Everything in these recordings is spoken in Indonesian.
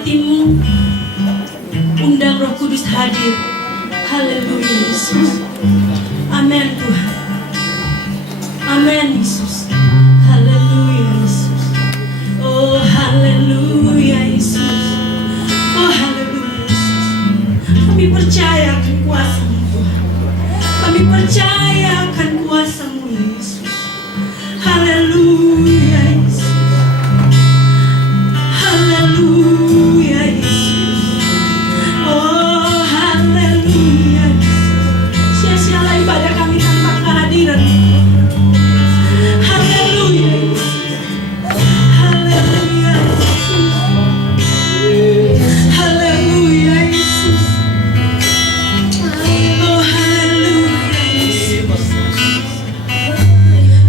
hatimu. Undang Roh Kudus hadir. Haleluya Yesus. Amin Tuhan. Amin Yesus. Haleluya Yesus. Oh haleluya Yesus. Oh haleluya Yesus. Kami percaya akan kuasa-Mu Tuhan. Kami percaya akan kuasa-Mu Yesus. Haleluya Yesus. Haleluya Yesus. Oh haleluya Yesus. Sia-sialah ibadah kami tanpa kehadiran. Haleluya Yesus. Haleluya Yesus. Haleluya Yesus. Oh haleluya Yesus.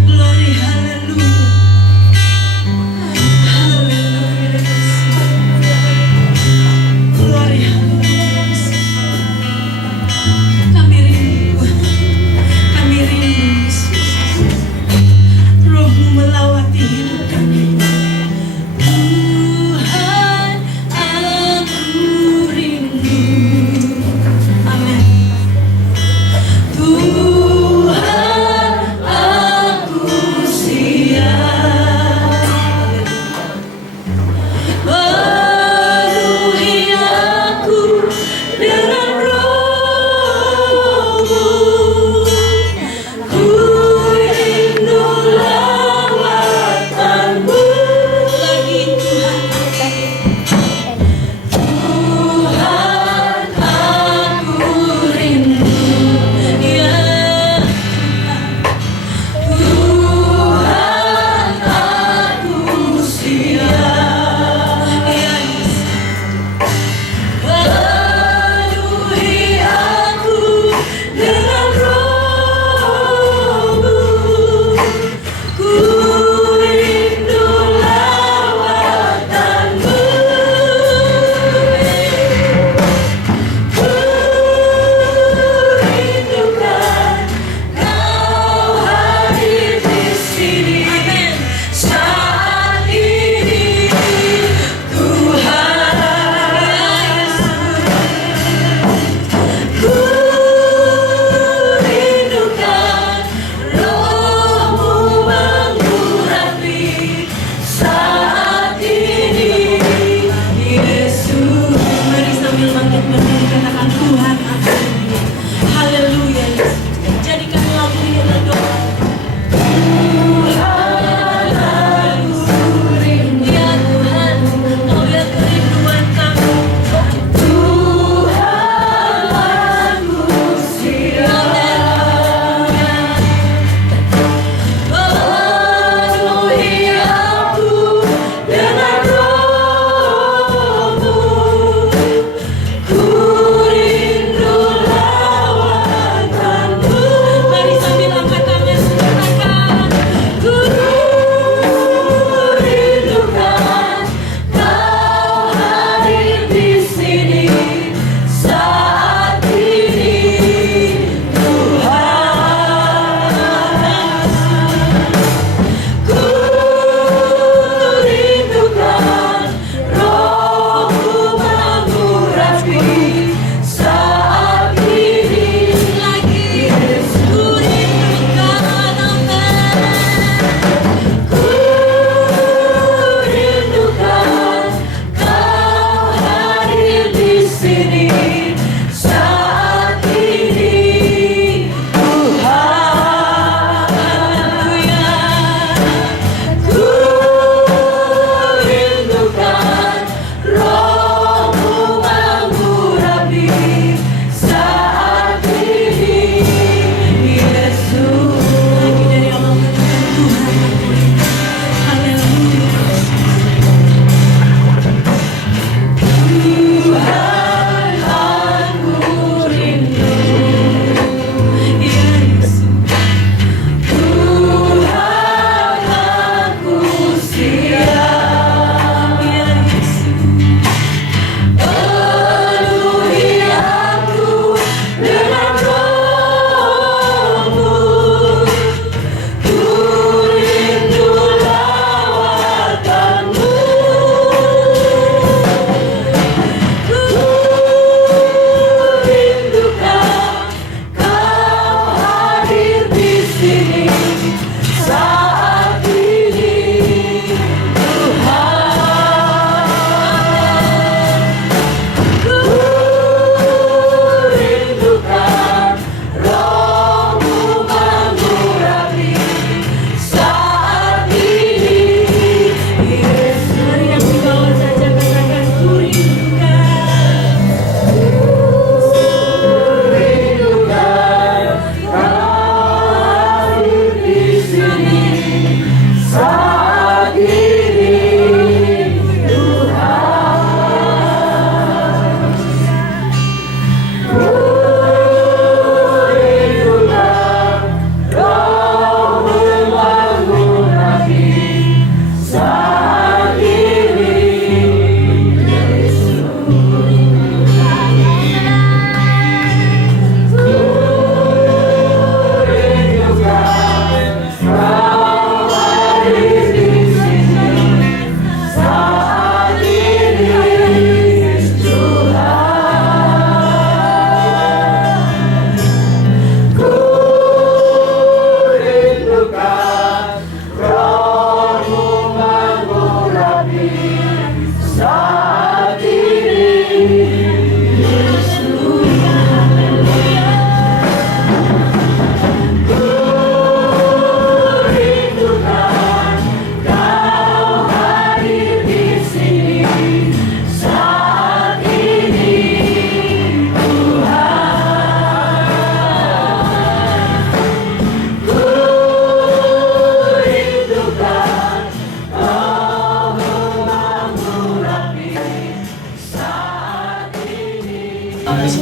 Glory haleluya.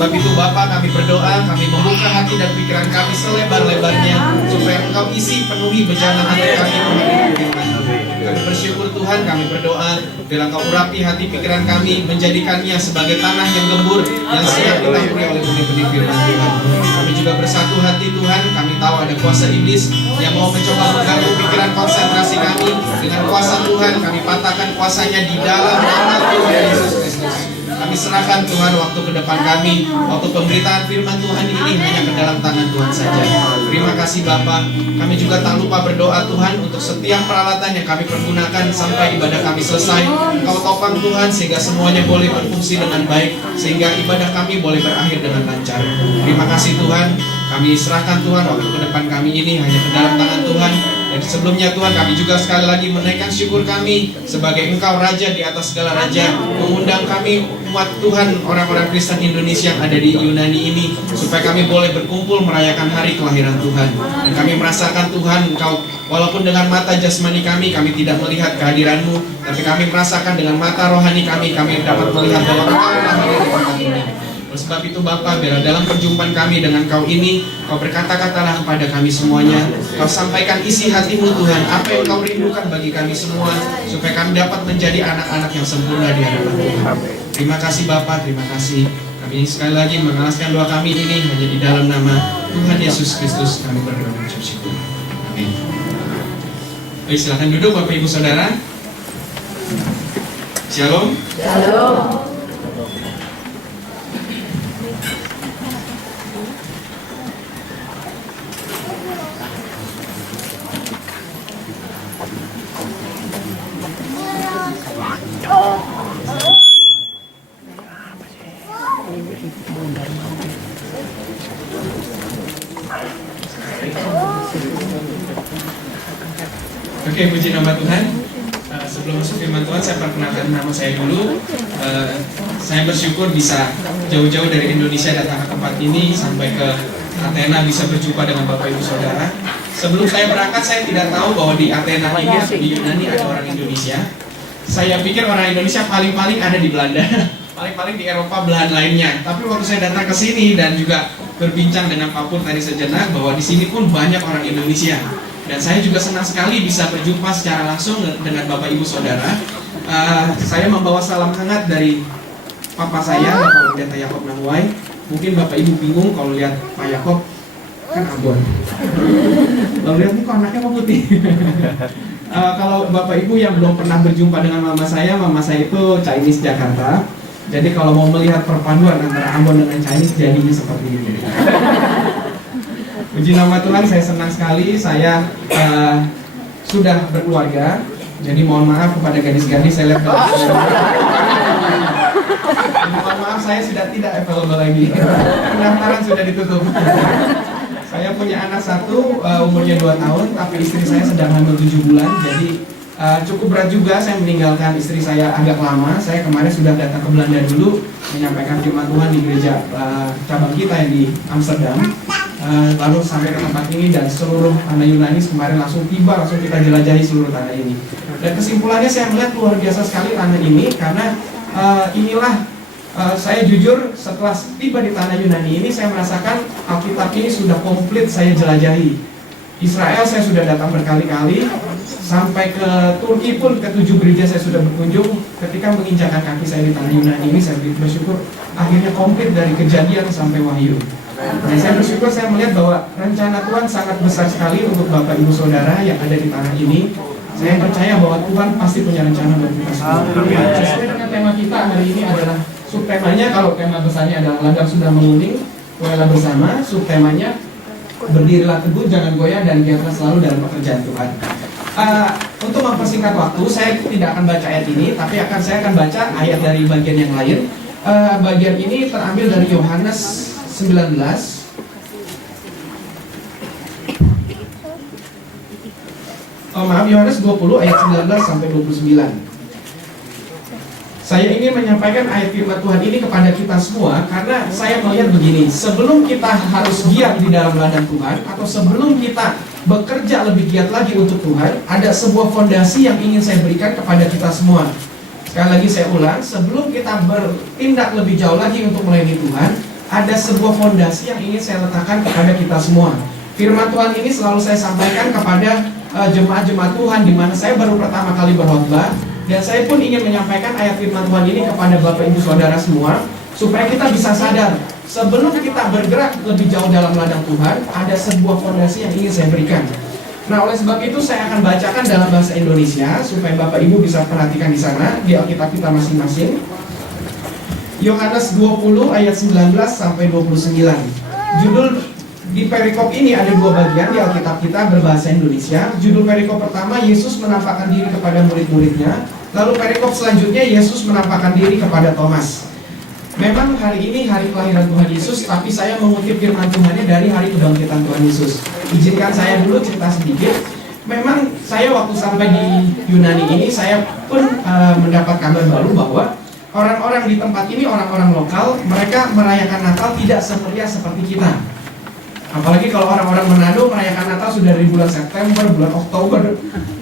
sebab itu Bapa, kami berdoa, kami membuka hati dan pikiran kami selebar-lebarnya supaya Engkau isi penuhi bejana hati kami mengenai firman. Kami bersyukur Tuhan, kami berdoa bila Engkau urapi hati pikiran kami, menjadikannya sebagai tanah yang gembur yang siap ditaburi oleh benih-benih firman Tuhan. Kami juga bersatu hati Tuhan, kami tahu ada kuasa iblis yang mau mencoba mengganggu pikiran konsentrasi kami. Dengan kuasa Tuhan, kami patahkan kuasanya di dalam nama Tuhan Yesus Kristus. Kami serahkan Tuhan waktu ke depan kami, waktu pemberitaan firman Tuhan ini hanya ke dalam tangan Tuhan saja. Terima kasih Bapa. Kami juga tak lupa berdoa Tuhan untuk setiap peralatan yang kami pergunakan sampai ibadah kami selesai. Engkau topang Tuhan sehingga semuanya boleh berfungsi dengan baik, sehingga ibadah kami boleh berakhir dengan lancar. Terima kasih Tuhan. Kami serahkan Tuhan waktu ke depan kami ini hanya ke dalam tangan Tuhan. Dan sebelumnya Tuhan, kami juga sekali lagi menaikkan syukur kami sebagai Engkau Raja di atas segala Raja, mengundang kami umat Tuhan, orang-orang Kristen Indonesia yang ada di Yunani ini, supaya kami boleh berkumpul merayakan hari kelahiran Tuhan. Dan kami merasakan Tuhan, Engkau walaupun dengan mata jasmani kami tidak melihat kehadiran-Mu, tapi kami merasakan dengan mata rohani kami dapat melihat bahwa Engkau adalah di tempat ini. Oleh sebab itu Bapa, biarlah dalam perjumpaan kami dengan Kau ini, Kau berkata-katalah kepada kami semuanya. Kau sampaikan isi hati-Mu Tuhan, apa yang Kau rindukan bagi kami semua, supaya kami dapat menjadi anak-anak yang sempurna di hadapan Tuhan. Terima kasih Bapa, terima kasih. Kami sekali lagi mengalaskan doa kami ini hanya di dalam nama Tuhan Yesus Kristus kami berdoa dan mengucap syukur. Amin. Baik, silakan duduk Bapak Ibu Saudara. Shalom. Shalom. Oke, puji nama Tuhan. Sebelum masuk firman Tuhan, saya perkenalkan nama saya dulu. Saya bersyukur bisa jauh-jauh dari Indonesia datang ke tempat ini sampai ke Athena bisa berjumpa dengan Bapak Ibu Saudara. Sebelum saya berangkat, saya tidak tahu bahwa di Athena ini atau di Yunani ada orang Indonesia. Saya pikir orang Indonesia paling-paling ada di Belanda, paling-paling di Eropa belahan lainnya. Tapi waktu saya datang ke sini dan juga berbincang dengan Pak Pur tadi sejenak, bahwa di sini pun banyak orang Indonesia. Dan saya juga senang sekali bisa berjumpa secara langsung dengan Bapak Ibu Saudara. Saya membawa salam hangat dari Papa saya, Bapak Pendeta Yakob Nangwai. Mungkin Bapak Ibu bingung kalau lihat Pak Yakob, kan Ambon. Lalu lihat ini kok anaknya kok putih. Kalau Bapak Ibu yang belum pernah berjumpa dengan mama saya itu Chinese Jakarta. Jadi kalau mau melihat perpaduan antara Ambon dengan Chinese, jadinya seperti ini. Puji nama Tuhan, saya senang sekali. Saya sudah berkeluarga. Jadi mohon maaf kepada gadis-gadis, saya lihat kalau mohon maaf, saya sudah tidak available lagi. Pendaftaran sudah ditutup. Saya punya anak satu, umurnya 2 tahun, tapi istri saya sedang hamil 7 bulan. Jadi cukup berat juga saya meninggalkan istri saya agak lama. Saya kemarin sudah datang ke Belanda dulu, menyampaikan firman Tuhan di gereja cabang kita yang di Amsterdam. Lalu sampai ke tempat ini dan seluruh tanah Yunani kemarin langsung tiba, langsung kita jelajahi seluruh tanah ini. Dan kesimpulannya saya melihat luar biasa sekali tanah ini, karena inilah saya jujur setelah tiba di tanah Yunani ini, saya merasakan Alkitab ini sudah komplit saya jelajahi. Israel saya sudah datang berkali-kali, sampai ke Turki pun ke 7 gereja saya sudah berkunjung. Ketika menginjakkan kaki saya di tanah Yunani ini, saya bersyukur akhirnya komplit dari Kejadian sampai Wahyu. Nah, saya bersyukur saya melihat bahwa rencana Tuhan sangat besar sekali untuk Bapak Ibu Saudara yang ada di tanah ini. Saya percaya bahwa Tuhan pasti punya rencana buat kita semua. Sesuai dengan tema kita hari ini adalah subtemanya, kalau tema besarnya adalah ladang sudah menguning, goyahlah bersama. Subtemanya berdirilah teguh, jangan goyah, dan giatlah selalu dalam pekerjaan Tuhan. Untuk mempersingkat waktu, saya tidak akan baca ayat ini, tapi saya akan baca ayat dari bagian yang lain. Bagian ini terambil dari Yohanes 19. Yohanes 20 ayat 19 sampai 29. Saya ingin menyampaikan ayat firman Tuhan ini kepada kita semua karena saya melihat begini, sebelum kita harus giat di dalam ladang Tuhan, atau sebelum kita bekerja lebih giat lagi untuk Tuhan, ada sebuah fondasi yang ingin saya berikan kepada kita semua. Sekali lagi saya ulang, sebelum kita bertindak lebih jauh lagi untuk melayani Tuhan, ada sebuah fondasi yang ingin saya letakkan kepada kita semua. Firman Tuhan ini selalu saya sampaikan kepada jemaat-jemaat Tuhan di mana saya baru pertama kali berkhotbah, dan saya pun ingin menyampaikan ayat firman Tuhan ini kepada Bapak Ibu Saudara semua supaya kita bisa sadar sebelum kita bergerak lebih jauh dalam ladang Tuhan, ada sebuah fondasi yang ingin saya berikan. Nah, oleh sebab itu saya akan bacakan dalam bahasa Indonesia supaya Bapak Ibu bisa perhatikan di sana di Alkitab kita masing-masing. Yohanes 20 ayat 19 sampai 29. Judul di perikop ini ada dua bagian di Alkitab kita berbahasa Indonesia. Judul perikop pertama, Yesus menampakkan diri kepada murid-muridnya. Lalu perikop selanjutnya, Yesus menampakkan diri kepada Thomas. Memang hari ini hari kelahiran Tuhan Yesus, tapi saya mengutip firman Tuhannya dari hari kebangkitan Tuhan Yesus. Izinkan saya dulu cerita sedikit. Memang saya waktu sampai di Yunani ini, saya pun mendapat kabar baru bahwa orang-orang di tempat ini, orang-orang lokal, mereka merayakan Natal tidak semeriah seperti kita. Apalagi kalau orang-orang Manado merayakan Natal sudah dari bulan September, bulan Oktober.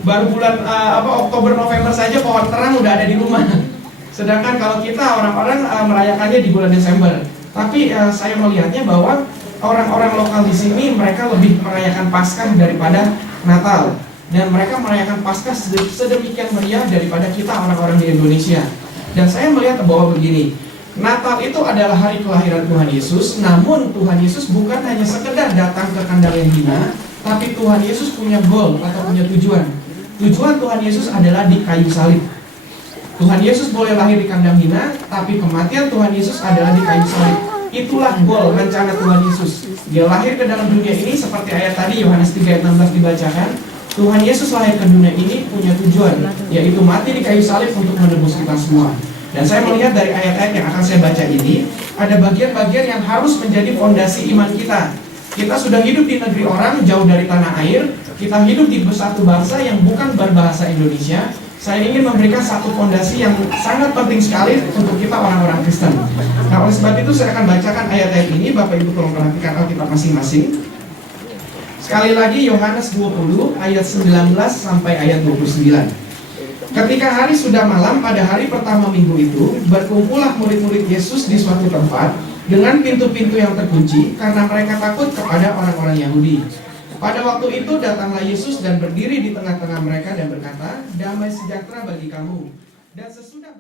Baru bulan Oktober, November saja pohon terang udah ada di rumah. Sedangkan kalau kita orang-orang merayakannya di bulan Desember. Tapi saya melihatnya bahwa orang-orang lokal di sini mereka lebih merayakan Paskah daripada Natal. Dan mereka merayakan Paskah sedemikian meriah daripada kita orang-orang di Indonesia. Dan saya melihat bahwa begini, Natal itu adalah hari kelahiran Tuhan Yesus. Namun Tuhan Yesus bukan hanya sekedar datang ke kandang yang hina, tapi Tuhan Yesus punya goal atau punya tujuan. Tujuan Tuhan Yesus adalah di kayu salib. Tuhan Yesus boleh lahir di kandang hina, tapi kematian Tuhan Yesus adalah di kayu salib. Itulah goal rencana Tuhan Yesus. Dia lahir ke dalam dunia ini seperti ayat tadi Yohanes 3 ayat 16 dibacakan. Tuhan Yesus lahir ke dunia ini punya tujuan, yaitu mati di kayu salib untuk menebus kita semua. Dan saya melihat dari ayat-ayat yang akan saya baca ini, ada bagian-bagian yang harus menjadi fondasi iman kita. Kita sudah hidup di negeri orang, jauh dari tanah air. Kita hidup di satu bangsa yang bukan berbahasa Indonesia. Saya ingin memberikan satu fondasi yang sangat penting sekali untuk kita orang-orang Kristen. Nah, oleh sebab itu saya akan bacakan ayat-ayat ini. Bapak Ibu tolong perhatikan Alkitab masing-masing. Sekali lagi Yohanes 20 ayat 19 sampai ayat 29. Ketika hari sudah malam pada hari pertama minggu itu, berkumpullah murid-murid Yesus di suatu tempat dengan pintu-pintu yang terkunci karena mereka takut kepada orang-orang Yahudi. Pada waktu itu datanglah Yesus dan berdiri di tengah-tengah mereka dan berkata, "Damai sejahtera bagi kamu." Dan sesudah